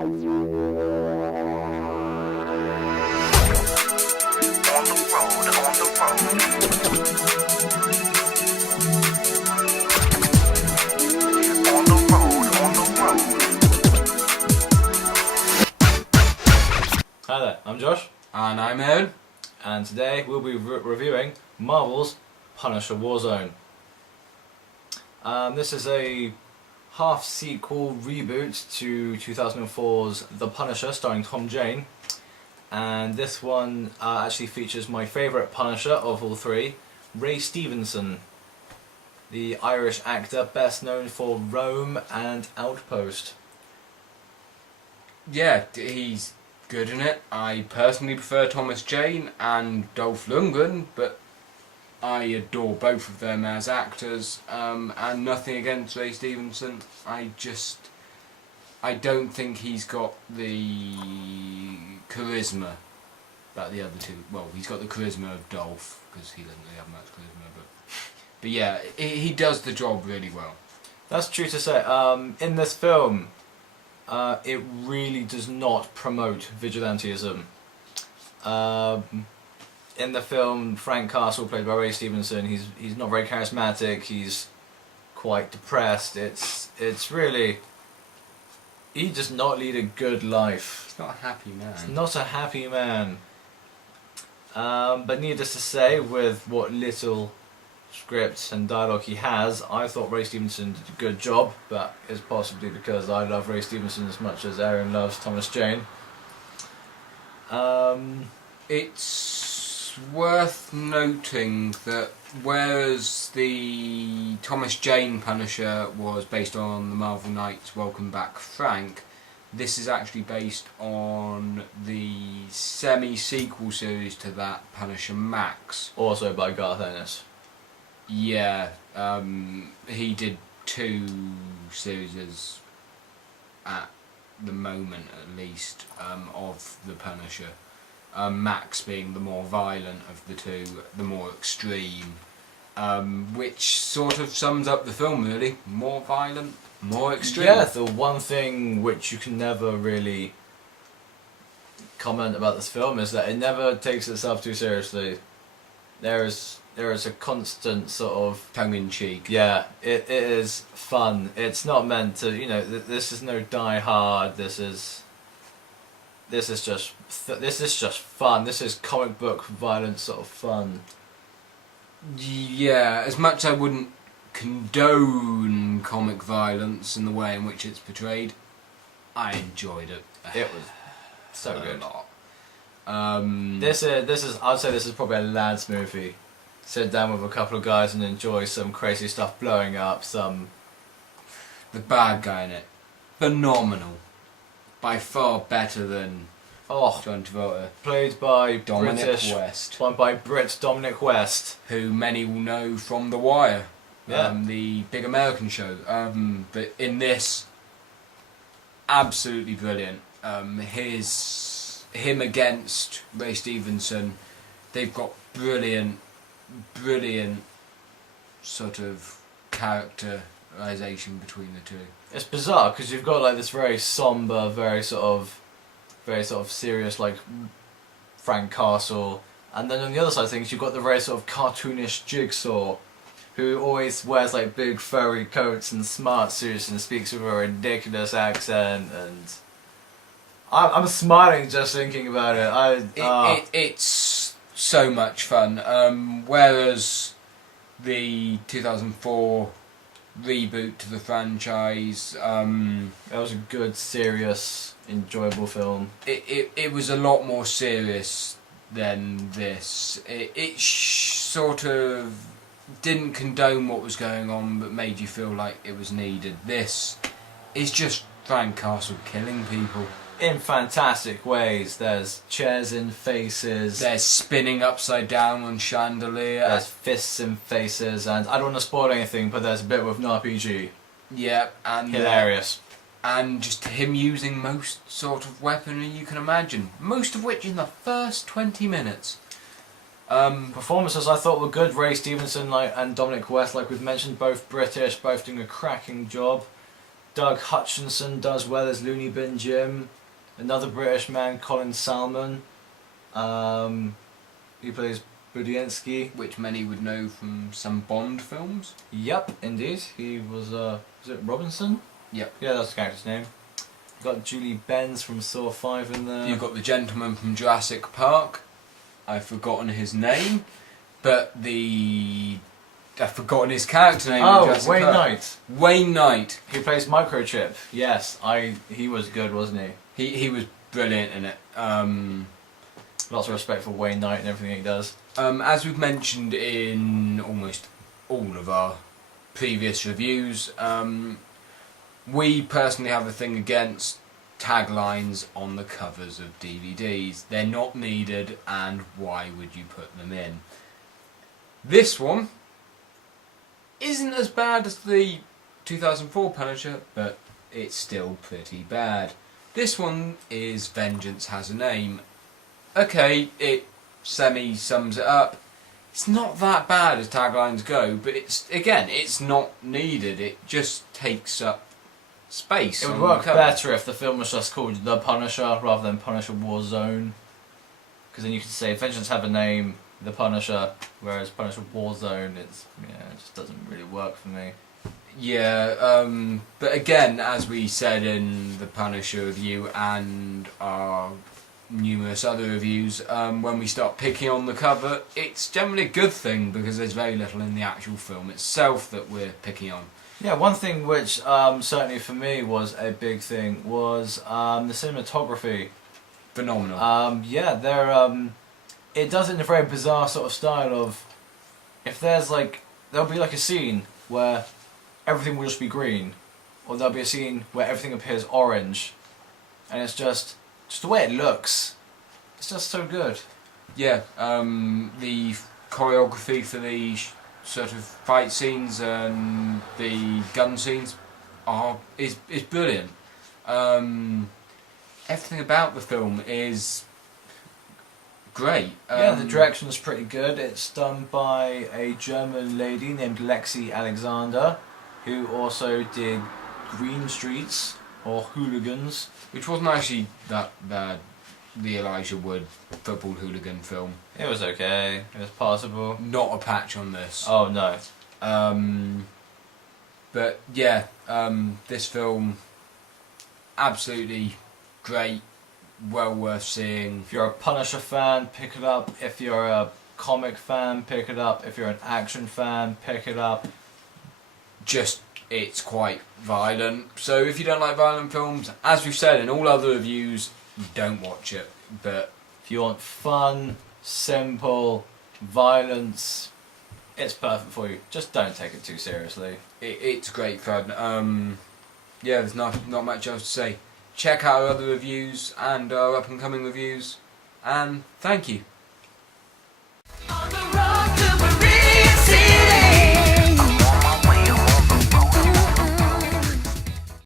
Hi there, I'm Josh. And I'm Aaron. And today we'll be reviewing Marvel's Punisher Warzone. This is a half-sequel reboot to 2004's The Punisher, starring Tom Jane. And this one actually features my favourite Punisher of all three, Ray Stevenson, the Irish actor best known for Rome and Outpost. Yeah, he's good in it. I personally prefer Thomas Jane and Dolph Lundgren, but I adore both of them as actors, and nothing against Ray Stevenson. I don't think he's got the charisma that the other two. Well, he's got the charisma of Dolph, because he doesn't really have much charisma, but yeah, he does the job really well. That's true to say. In this film, it really does not promote vigilantism. In the film, Frank Castle, played by Ray Stevenson, he's not very charismatic. He's quite depressed. It's really, he does not lead a good life. He's not a happy man. He's not a happy man. But needless to say, with what little script and dialogue he has, I thought Ray Stevenson did a good job, but it's possibly because I love Ray Stevenson as much as Aaron loves Thomas Jane. It's worth noting that whereas the Thomas Jane Punisher was based on the Marvel Knights Welcome Back Frank, this is actually based on the semi-sequel series to that, Punisher Max. Also by Garth Ennis. Yeah, he did 2 series at the moment, at least, of the Punisher. Max being the more violent of the two, the more extreme, which sort of sums up the film really. More violent, more extreme. Yeah, the one thing which you can never really comment about this film is that it never takes itself too seriously. There is a constant sort of tongue-in-cheek. Yeah, it is fun. It's not meant to, you know, this is no Die Hard. This is just fun. This is comic book violence sort of fun. Yeah, as much as I wouldn't condone comic violence in the way in which it's portrayed, I enjoyed it. It was so good. A lot. This is I'd say this is probably a lad's movie. Sit down with a couple of guys and enjoy some crazy stuff blowing up. The bad guy in it, phenomenal. By far better than John Travolta. Played by Dominic West. Played by Brit Dominic West, who many will know from The Wire, yeah. The big American show. But in this, absolutely brilliant. Him against Ray Stevenson, they've got brilliant sort of characterization between the two. It's bizarre because you've got like this very somber, very sort of serious like Frank Castle, and then on the other side of things you've got the very sort of cartoonish Jigsaw, who always wears like big furry coats and smart suits and speaks with a ridiculous accent, and I'm smiling just thinking about it. It's so much fun. Whereas the 2004 reboot to the franchise, that was a good, serious, enjoyable film. It was a lot more serious than this. It sort of didn't condone what was going on, but made you feel like it was needed. This is just Frank Castle killing people. In fantastic ways. There's chairs in faces. There's spinning upside down on chandelier. There's fists in faces, and I don't want to spoil anything, but there's a bit with an RPG. Yeah, and hilarious. And just him using most sort of weaponry you can imagine. Most of which in the first 20 minutes. Performances I thought were good. Ray Stevenson and Dominic West, like we've mentioned, both British, both doing a cracking job. Doug Hutchinson does well as Looney Bin Jim. Another British man, Colin Salmon. He plays Budiansky. Which many would know from some Bond films. Yep, indeed. He was it Robinson? Yep. Yeah, that's the character's name. Got Julie Benz from Saw 5 in there. You've got the gentleman from Jurassic Park. I've forgotten his name, but I've forgotten his character name. in Jurassic Wayne Park. Knight. Wayne Knight. He plays Microchip. Yes, he was good, wasn't he? He was brilliant in it. Lots of respect for Wayne Knight and everything he does. As we've mentioned in almost all of our previous reviews, we personally have a thing against taglines on the covers of DVDs. They're not needed, and why would you put them in? This one isn't as bad as the 2004 Punisher, but it's still pretty bad. This one is Vengeance Has a Name. Okay, it semi-sums it up. It's not that bad as taglines go, but it's not needed. It just takes up space. It would on work the cover. better if the film was just called The Punisher rather than Punisher Warzone. Because then you could say Vengeance Have a Name, The Punisher, whereas Punisher Warzone, it just doesn't really work for me. Yeah, but again, as we said in the Punisher review and our numerous other reviews, when we start picking on the cover, it's generally a good thing because there's very little in the actual film itself that we're picking on. Yeah, one thing which certainly for me was a big thing was the cinematography. Phenomenal. It does it in a very bizarre sort of style of, if there's there'll be a scene where everything will just be green, or there'll be a scene where everything appears orange, and it's just the way it looks. It's just so good. Yeah, the choreography for the sort of fight scenes and the gun scenes is brilliant. Everything about the film is great. Yeah, the direction is pretty good. It's done by a German lady named Lexi Alexander, who also did Green Streets, or Hooligans. Which wasn't actually that bad, the Elijah Wood football hooligan film. It was okay. It was passable. Not a patch on this. Oh no. But yeah, this film, absolutely great, well worth seeing. If you're a Punisher fan, pick it up. If you're a comic fan, pick it up. If you're an action fan, pick it up. It's quite violent. So if you don't like violent films, as we've said in all other reviews, don't watch it. But if you want fun, simple, violence, it's perfect for you. Just don't take it too seriously. It's great fun. Yeah, there's not much else to say. Check out our other reviews and our up and coming reviews. And thank you.